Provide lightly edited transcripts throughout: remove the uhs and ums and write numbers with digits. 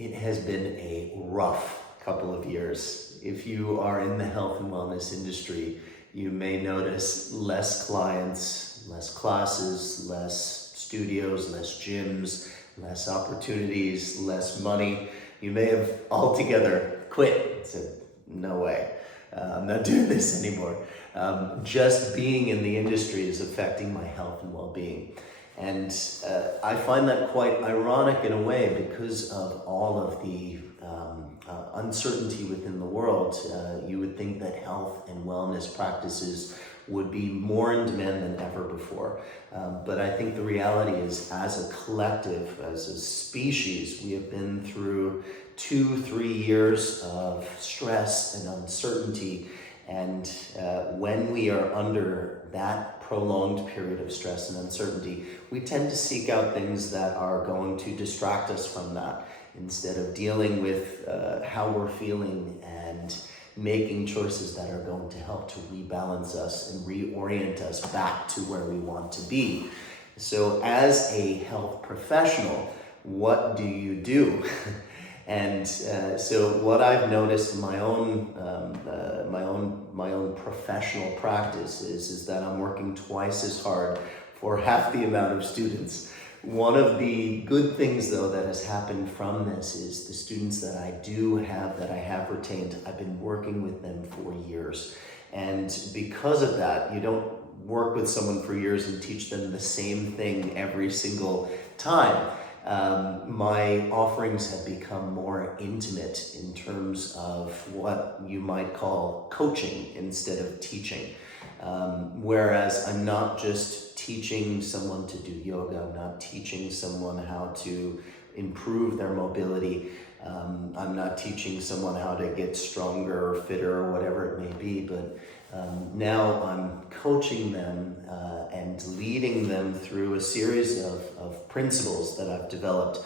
It has been a rough couple of years. If you are in the health and wellness industry, you may notice less clients, less classes, less studios, less gyms, less opportunities, less money. You may have altogether quit and said, no way, I'm not doing this anymore. Just being in the industry is affecting my health and well-being. And I find that quite ironic in a way because of all of the uncertainty within the world. You would think that health and wellness practices would be more in demand than ever before. But I think the reality is, as a collective, as a species, we have been through 2-3 years of stress and uncertainty. And when we are under that prolonged period of stress and uncertainty, we tend to seek out things that are going to distract us from that, instead of dealing with how we're feeling and making choices that are going to help to rebalance us and reorient us back to where we want to be. So as a health professional, what do you do? And so what I've noticed in my own professional practice is that I'm working twice as hard for half the amount of students. One of the good things, though, that has happened from this is the students that I have retained, I've been working with them for years. And because of that, you don't work with someone for years and teach them the same thing every single time. My offerings have become more intimate in terms of what you might call coaching instead of teaching. Whereas I'm not just teaching someone to do yoga, I'm not teaching someone how to improve their mobility, I'm not teaching someone how to get stronger or fitter or whatever it may be, but now I'm coaching them and leading them through a series of principles that I've developed,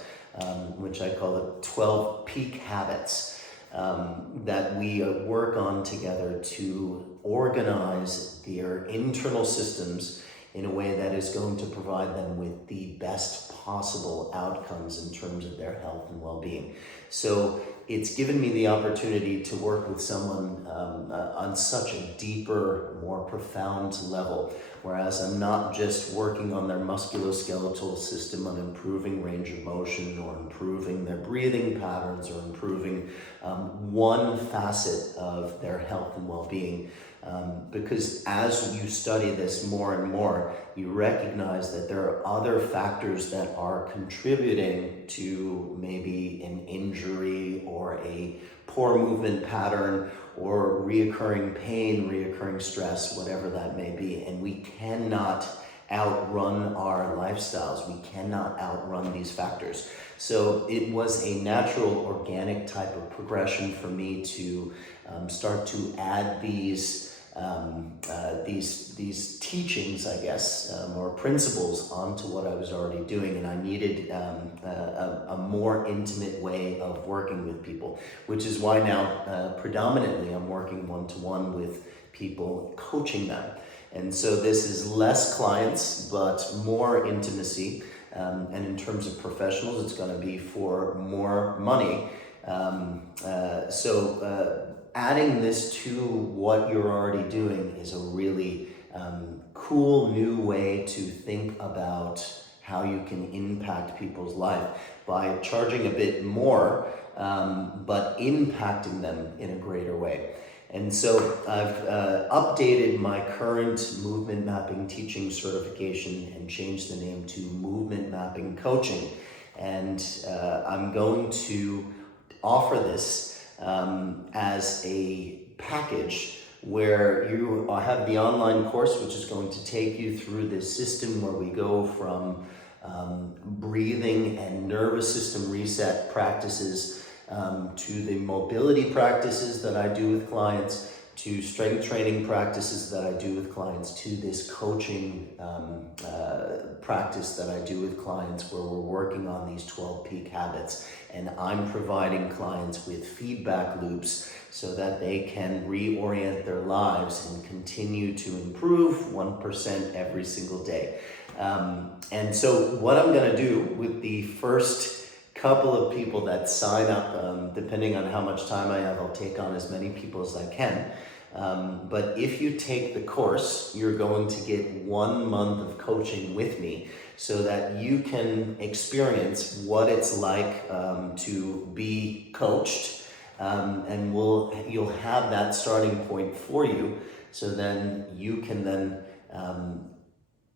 which I call the 12 peak habits that we work on together to organize their internal systems in a way that is going to provide them with the best possible outcomes in terms of their health and well-being. So it's given me the opportunity to work with someone on such a deeper, more profound level, whereas I'm not just working on their musculoskeletal system, on improving range of motion or improving their breathing patterns or improving one facet of their health and well-being. Because as you study this more and more, you recognize that there are other factors that are contributing to maybe an injury or a poor movement pattern or reoccurring pain, reoccurring stress, whatever that may be. And we cannot outrun our lifestyles. We cannot outrun these factors. So it was a natural, organic type of progression for me to start to add these teachings, I guess, or principles onto what I was already doing, and I needed a more intimate way of working with people, which is why now predominantly I'm working one-to-one with people, coaching them. And so this is less clients, but more intimacy, and in terms of professionals, it's going to be for more money. Adding this to what you're already doing is a really cool new way to think about how you can impact people's life by charging a bit more, but impacting them in a greater way. And so I've updated my current movement mapping teaching certification and changed the name to Movement Mapping Coaching. And I'm going to offer this as a package where you have the online course, which is going to take you through this system where we go from breathing and nervous system reset practices to the mobility practices that I do with clients, to strength training practices that I do with clients, to this coaching practice that I do with clients, where we're working on these 12 peak habits, and I'm providing clients with feedback loops so that they can reorient their lives and continue to improve 1% every single day. And so what I'm going to do with the first couple of people that sign up. Depending on how much time I have, I'll take on as many people as I can. But if you take the course, you're going to get 1 month of coaching with me so that you can experience what it's like to be coached. And you'll have that starting point for you, so then you can then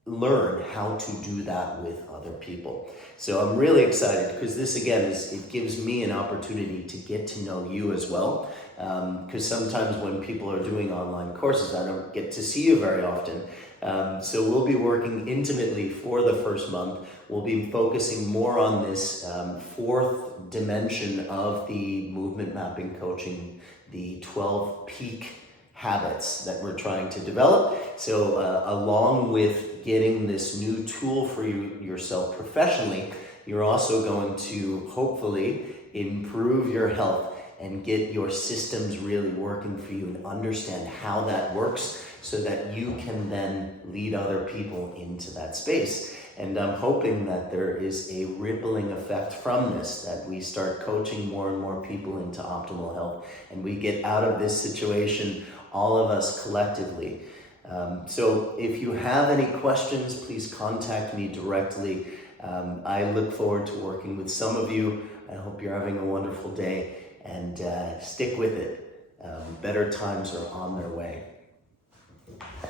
learn how to do that with other people. So I'm really excited because this again it gives me an opportunity to get to know you as well. Because sometimes when people are doing online courses, I don't get to see you very often. So we'll be working intimately for the first month. We'll be focusing more on this fourth dimension of the movement mapping coaching, the 12 peak habits that we're trying to develop. So along with getting this new tool for yourself professionally, you're also going to hopefully improve your health and get your systems really working for you and understand how that works so that you can then lead other people into that space. And I'm hoping that there is a rippling effect from this, that we start coaching more and more people into optimal health and we get out of this situation, all of us collectively. So if you have any questions, please contact me directly. I look forward to working with some of you. I hope you're having a wonderful day, and stick with it. Better times are on their way.